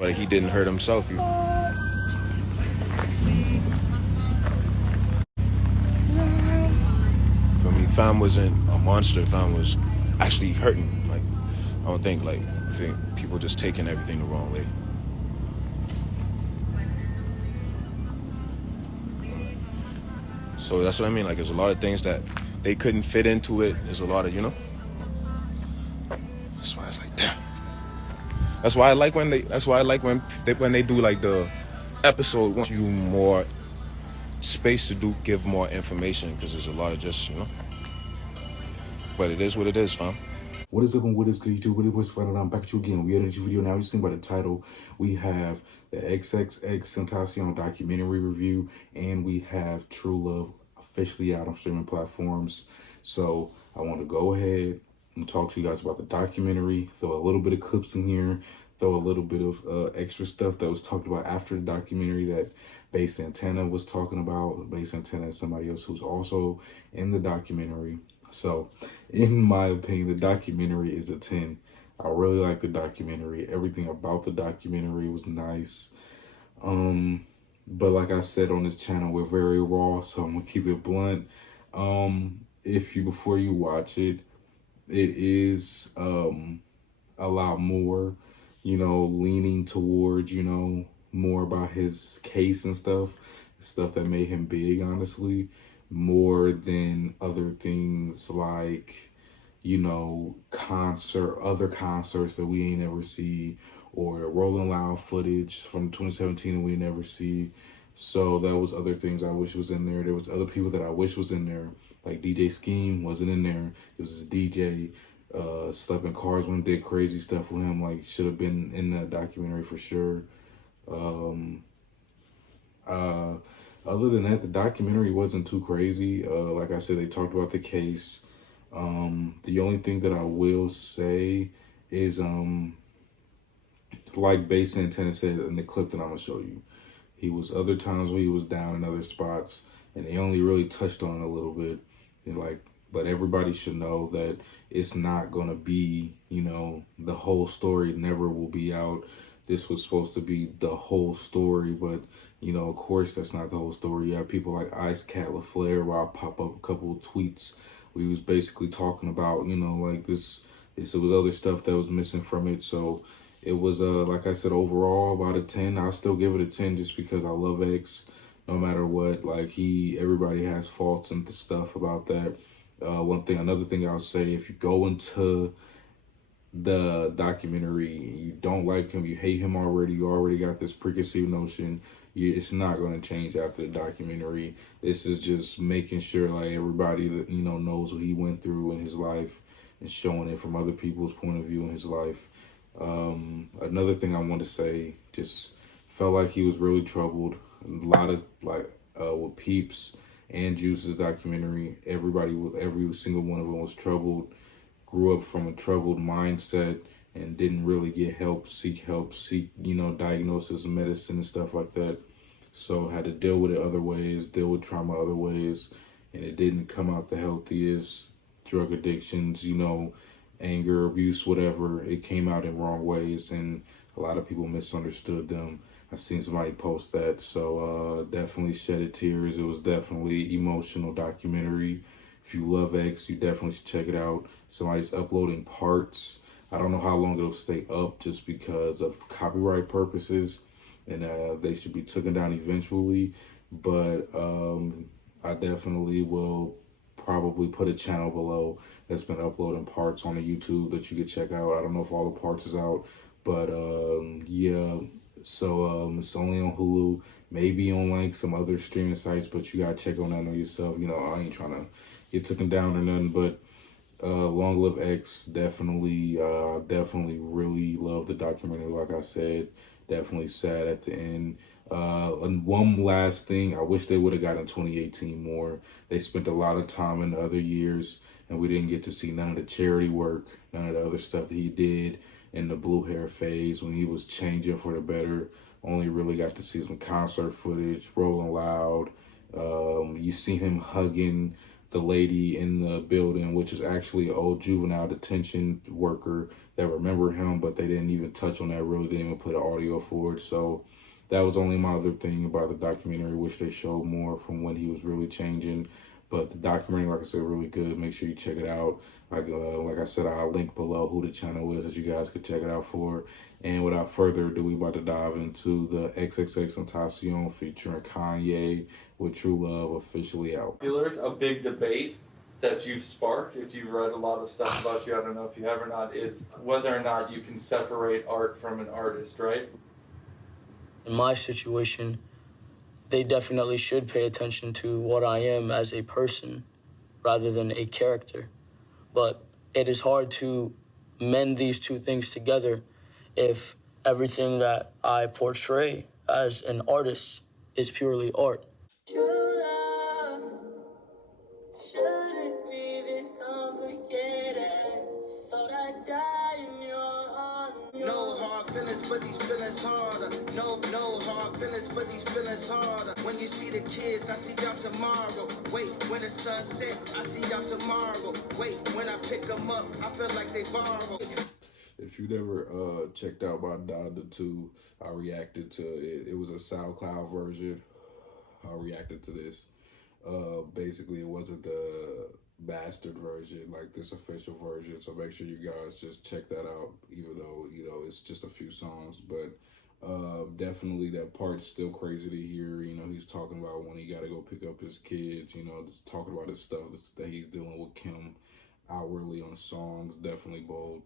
But he didn't hurt himself. For me, fam wasn't a monster. Fam was actually hurting. Like, I don't think, like, I think people just taking everything the wrong way. So that's what I mean. Like, there's a lot of things that they couldn't fit into it. There's a lot of, That's why it's like, damn. That's why I like when they. That's why I like when they do like the episode. Want you more space to give more information because there's a lot of just. But it is what it is, fam. What is up and what is good, YouTube? What is what's fun? I'm back to you again. We had a new video now. You seen by the title. We have the XXXTENTACION documentary review, and we have True Love officially out on streaming platforms. So I want to go ahead and talk to you guys about the documentary. Throw a little bit of clips in here. Throw a little bit of extra stuff that was talked about after the documentary that Bass Antenna was talking about. Bass Antenna is somebody else who's also in the documentary. So, in my opinion, the documentary is a 10. I really like the documentary. Everything about the documentary was nice. But like I said on this channel, we're very raw, so I'm gonna keep it blunt. Before you watch it, it is a lot more, leaning towards, more about his case and stuff that made him big, honestly, more than other things like, other concerts that we ain't ever see, or Rolling Loud footage from 2017 that we never see. So that was other things I wish was in there. There was other people that I wish was in there, like DJ Scheme wasn't in there. It was his DJ. Slept in cars when did crazy stuff with him, like should have been in that documentary for sure. Other than that, the documentary wasn't too crazy. Like I said, they talked about the case. The only thing that I will say is, like Bass Antenna said in the clip that I'm gonna show you, he was other times where he was down in other spots, and they only really touched on it a little bit. And but everybody should know that it's not gonna be, the whole story never will be out. This was supposed to be the whole story, but of course that's not the whole story. You have people like Ice Cat LaFleur, where I'll pop up a couple of tweets where he was basically talking about, like this was other stuff that was missing from it. So it was, like I said, overall about a 10. I'll still give it a 10 just because I love X no matter what. Like everybody has faults and stuff about that. Another thing I'll say, if you go into the documentary, you don't like him, you hate him already, you already got this preconceived notion, it's not going to change after the documentary. This is just making sure like everybody that knows what he went through in his life and showing it from other people's point of view in his life. Another thing I want to say, just felt like he was really troubled. A lot of with Peeps and Juice's documentary, every single one of them was troubled, grew up from a troubled mindset, and didn't really get seek diagnosis and medicine and stuff like that. So had to deal with it other ways, deal with trauma other ways, and it didn't come out the healthiest. Drug addictions, anger, abuse, whatever, it came out in wrong ways, and a lot of people misunderstood them. I seen somebody post that, so definitely shedded tears. It was definitely emotional documentary. If you love X, you definitely should check it out. Somebody's uploading parts. I don't know how long it'll stay up just because of copyright purposes, and they should be taken down eventually. But I definitely will probably put a channel below that's been uploading parts on the YouTube that you could check out. I don't know if all the parts is out, but yeah. So it's only on Hulu, maybe on like some other streaming sites, but you gotta check on that on yourself. I ain't trying to get taken down or nothing, but Long Live X, definitely really love the documentary. Like I said, definitely sad at the end. And one last thing, I wish they would have gotten 2018 more. They spent a lot of time in the other years, and we didn't get to see none of the charity work, none of the other stuff that he did in the blue hair phase when he was changing for the better. Only really got to see some concert footage, Rolling Loud. You see him hugging the lady in the building, which is actually an old juvenile detention worker that remember him, but they didn't even touch on that, really didn't even put an audio for it. So that was only my other thing about the documentary, which they showed more from when he was really changing. But the documentary, like I said, really good. Make sure you check it out. Like I said, I'll link below who the channel is that you guys could check it out for. And without further ado, we about to dive into the XXXTENTACION featuring Kanye with True Love officially out. A big debate that you've sparked, if you've read a lot of stuff about you, I don't know if you have or not, is whether or not you can separate art from an artist, right? In my situation, they definitely should pay attention to what I am as a person rather than a character. But it is hard to mend these two things together if everything that I portray as an artist is purely art. True love shouldn't be this complicated. Thought I'd die in your arms. No hard feelings, but these feelings harder. No hard feelings, but these feelings harder. When you see the kids, I see y'all tomorrow. Wait, when the sun sets, I see y'all tomorrow. Wait, when I pick them up, I feel like they borrow. If you never checked out my Donda 2, I reacted to it. It was a SoundCloud version. I reacted to this. Basically, it wasn't the bastard version, like this official version. So make sure you guys just check that out, even though, you know, it's just a few songs. But definitely that part's still crazy to hear. You know, he's talking about when he got to go pick up his kids, you know, just talking about his stuff that he's dealing with Kim outwardly on the songs. Definitely bold.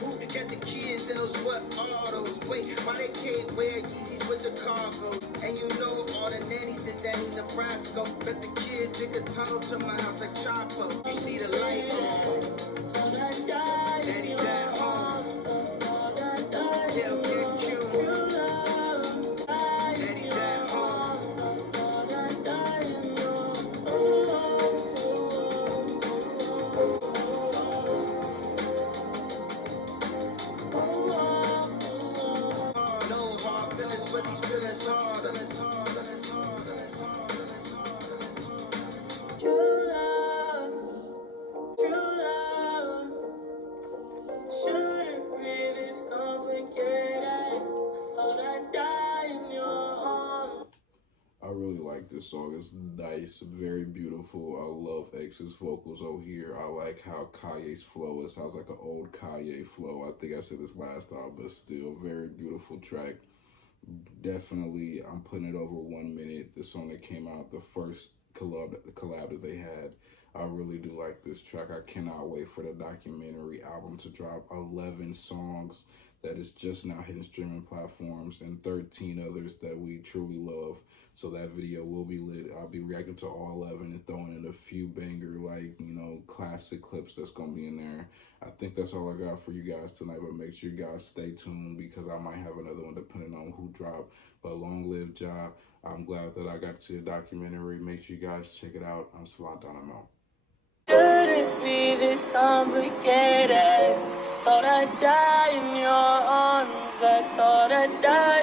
Who got the kids and those what autos? Wait, why they can't wear Yeezys with the cargo? And you know all the nannies that Danny Nebraska. Let the kids dig a tunnel to my house like Chapo. You see the light on. Daddy's at home. Tell Big Q. Daddy's at home. But these feelings harder. True love shouldn't be this complicated. Thought I'd die in your arms. I really like this song. It's nice, very beautiful. I love X's vocals over here. I like how Kanye's flow, it sounds like an old Kanye flow. I think I said this last time, but still, very beautiful track. Definitely, I'm putting it over 1 minute. The song that came out, the first collab that they had. I really do like this track. I cannot wait for the documentary album to drop. 11 songs that is just now hitting streaming platforms and 13 others that we truly love. So that video will be lit. I'll be reacting to all 11 and throwing in a few banger, like, you know, classic clips that's going to be in there. I think that's all I got for you guys tonight, but make sure you guys stay tuned because I might have another one depending on who dropped. But long live Job. I'm glad that I got to see the documentary. Make sure you guys check it out. I'm Savant, I'm out. Shouldn't be this complicated. Thought I'd die in your arms. I thought I'd die.